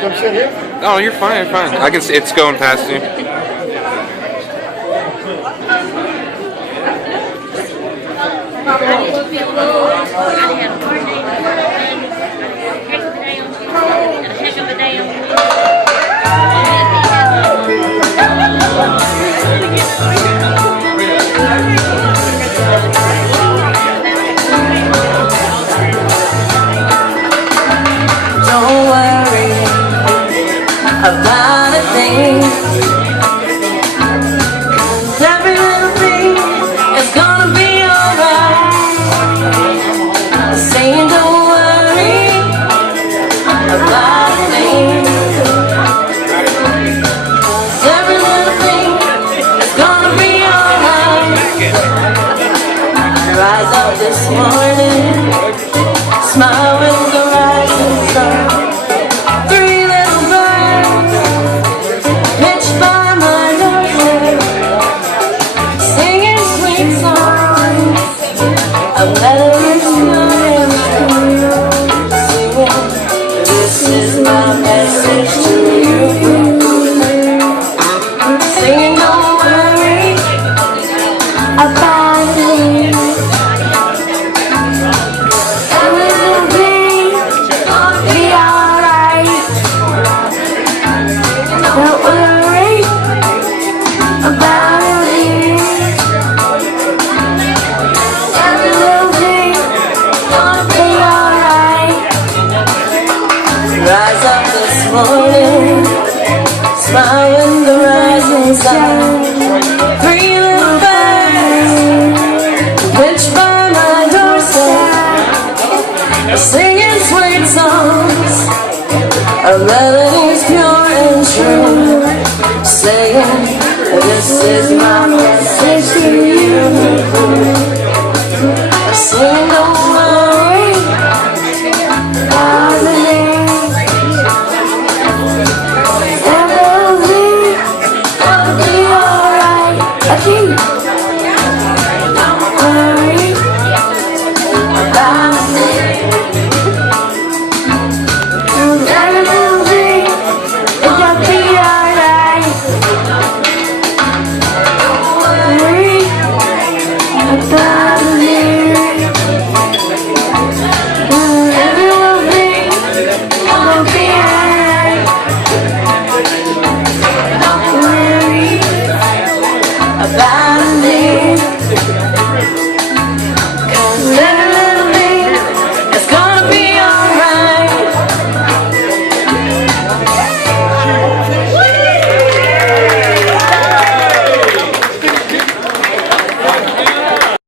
Come sit here. Oh, you're fine. You're fine. I can see it's going past you. Don't worry about a thing. Every little thing is gonna be alright. Saying don't worry about a thing. Every little thing is gonna be alright. Rise up this morning, smile with the rising sun. Three little birds pitched by my doorstep, singing sweet songs. A melody pure and true, singing, this is my message to you. Singing, don't worry about a thing. Everything gonna be alright. Don't worry about a thing. Every little thing gonna be alright. Rise up this morning, smile in the rising sun. Three little birds pitched by my doorstep, singing sweet songs. Our melody's pure and true, saying, this is my message to you. Singing, don't worry about the things. Everything gonna be alright. Don't worry about the things. Every little thing is gonna be alright. Don't worry about